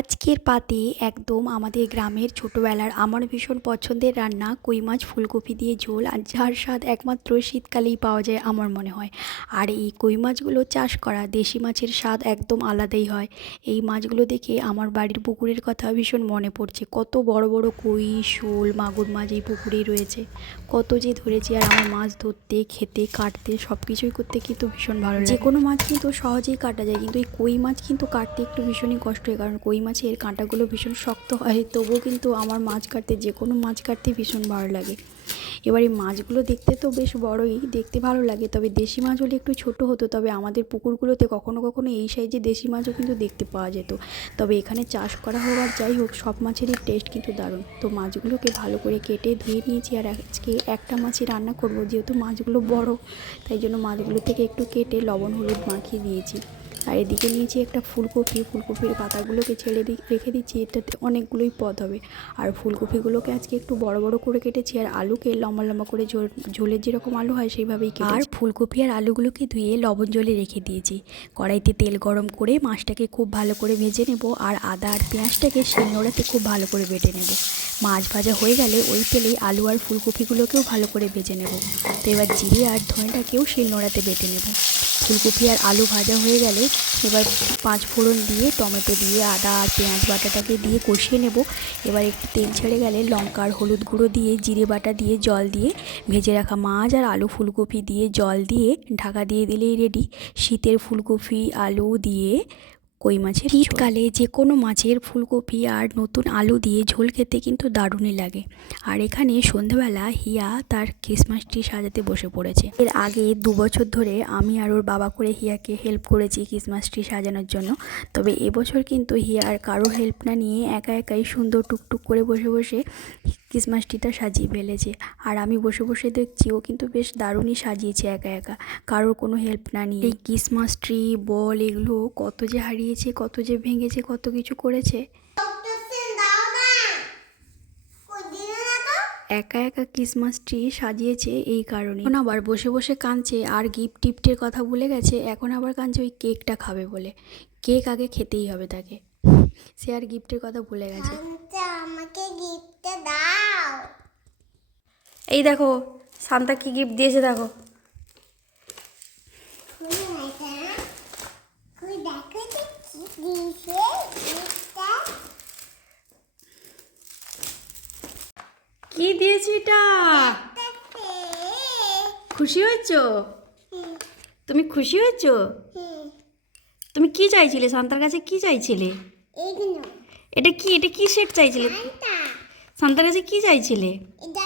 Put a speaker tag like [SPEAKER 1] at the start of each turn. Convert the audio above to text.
[SPEAKER 1] আজকের পাতে একদম আমাদের গ্রামের ছোটোবেলার আমার ভীষণ পছন্দের রান্না কই মাছ, ফুলকপি দিয়ে ঝোল আর যার স্বাদ একমাত্র শীতকালেই পাওয়া যায় আমার মনে হয়। আর এই কই মাছগুলো চাষ করা দেশি মাছের স্বাদ একদম আলাদাই হয়। এই মাছগুলো দেখে আমার বাড়ির পুকুরের কথা ভীষণ মনে পড়ছে। কত বড় বড় কই, শোল, মাগুর মাছ এই পুকুরেই রয়েছে। কত যে ধরেছি আর আমার মাছ ধরতে, খেতে, কাটতে সব কিছুই করতে কিন্তু ভীষণ ভালো যে কোনো মাছ কিন্তু সহজেই কাটা যায়, কিন্তু এই কই মাছ কিন্তু কাটতে একটু ভীষণই কষ্ট হয়, কারণ কই মাছের কাঁটাগুলো ভীষণ শক্ত হয়, তবুও কিন্তু আমার মাছ কাটতে যে কোনো মাছ কাটতে ভীষণ ভালো লাগে। এবার এই মাছগুলো দেখতে তো বেশ বড়ই, দেখতে ভালো লাগে, তবে দেশি মাছ হলে একটু ছোট হতো, তবে আমাদের পুকুরগুলোতে কখনো কখনো এই সাইজে দেশি মাছও কিন্তু দেখতে পাওয়া যেত। তবে এখানে চাষ করা হোক আর যাই হোক, সব মাছেরই টেস্ট কিন্তু দারুণ। তো মাছগুলোকে ভালো করে কেটে ধুয়ে নিয়েছি, আর আজকে একটা মাছই রান্না করব, যেহেতু মাছগুলো বড়, তাই জন্য মাছগুলো থেকে একটু কেটে লবণ, হলুদ মাখিয়ে দিয়েছি। আর এদিকে নিয়েছি একটা ফুলকপি, ফুলকপির পাতাগুলোকে ছেড়ে দি রেখে দিচ্ছি। এটাতে অনেকগুলোই পদ হবে। আর ফুলকপিগুলোকে আজকে একটু বড় বড় করে কেটেছি। আর আলুকে লম্বা লম্বা করে ঝোল ঝোলের যেরকম আলু হয় সেইভাবেই আর ফুলকপি আর আলুগুলোকে ধুয়ে লবণ জলে রেখে দিয়েছি। কড়াইতে তেল গরম করে মাছটাকে খুব ভালো করে ভেজে নেব। আর আদা আর পেঁয়াজটাকে শিলনোড়াতে খুব ভালো করে বেটে নেব। মাছ ভাজা হয়ে গেলে ওই তেলেই আলু আর ফুলকপিগুলোকেও ভালো করে ভেজে নেব। তো এবার জিরে আর ধনেটাকেও শিলনোড়াতে বেটে নেব। ফুলকপি আর আলু ভাজা হয়ে গেলে এবার পাঁচ ফোড়ন দিয়ে টমেটো দিয়ে আদা আর পেঁয়াজ বাটাটাকে দিয়ে কষিয়ে নেব। এবার একটু তেল ছেড়ে গেলে লঙ্কা আর হলুদ গুঁড়ো দিয়ে, জিরে বাটা দিয়ে, জল দিয়ে ভেজে রাখা মাছ আর আলু ফুলকপি দিয়ে জল দিয়ে ঢাকা দিয়ে দিলেই রেডি শীতের ফুলকপি, আলু দিয়ে কই মাছের শীতকালে যে কোনো মাছের ফুলকপি আর নতুন আলু দিয়ে ঝোল খেতে কিন্তু দারুণই লাগে। আর এখানে সন্ধ্যাবেলা হিয়া তার ক্রিসমাস ট্রি সাজাতে বসে পড়েছে। এর আগে দু বছর ধরে আমি আর ওর বাবা করে হিয়াকে হেল্প করেছি ক্রিসমাস ট্রি সাজানোর জন্য। তবে এবছর কিন্তু হিয়া আর কারও হেল্প না নিয়ে একা একাই সুন্দর টুকটুক করে বসে বসে ক্রিসমাস ট্রিটা সাজিয়ে ফেলেছে। আর আমি বসে বসে দেখছি, ও কিন্তু বেশ দারুণই সাজিয়েছে একা একা। কারোর কোনো হেল্প না নিয়ে। এই ক্রিসমাস ট্রি, বল, এগুলো কত যে হারিয়েছে, কত যে ভেঙেছে, কত কিছু করেছে। একা একা ক্রিসমাস ট্রি সাজিয়েছে এই কারণে। এখন আবার বসে বসে কাঁদছে, আর গিফট টিফটের কথা ভুলে গেছে, এখন আবার কাঁদছে ওই কেকটা খাবে বলে। কেক আগে খেতেই হবে তাকে। সে আর গিফটের কথা ভুলে গেছে।
[SPEAKER 2] এই দেখো শান্তা কি গিফট দিয়েছে দেখো।
[SPEAKER 3] কি দিয়েছে
[SPEAKER 2] এটা? খুশি হয়েছো? তুমি খুশি হয়েছো? তুমি কি চাইছিলে? শান্তার কাছে কি চাইছিলে? এটা কি? এটা কি সেট চাইছিলে?
[SPEAKER 3] সান্তা
[SPEAKER 2] শান্তার কাছে কি চাইছিলে?
[SPEAKER 3] এটা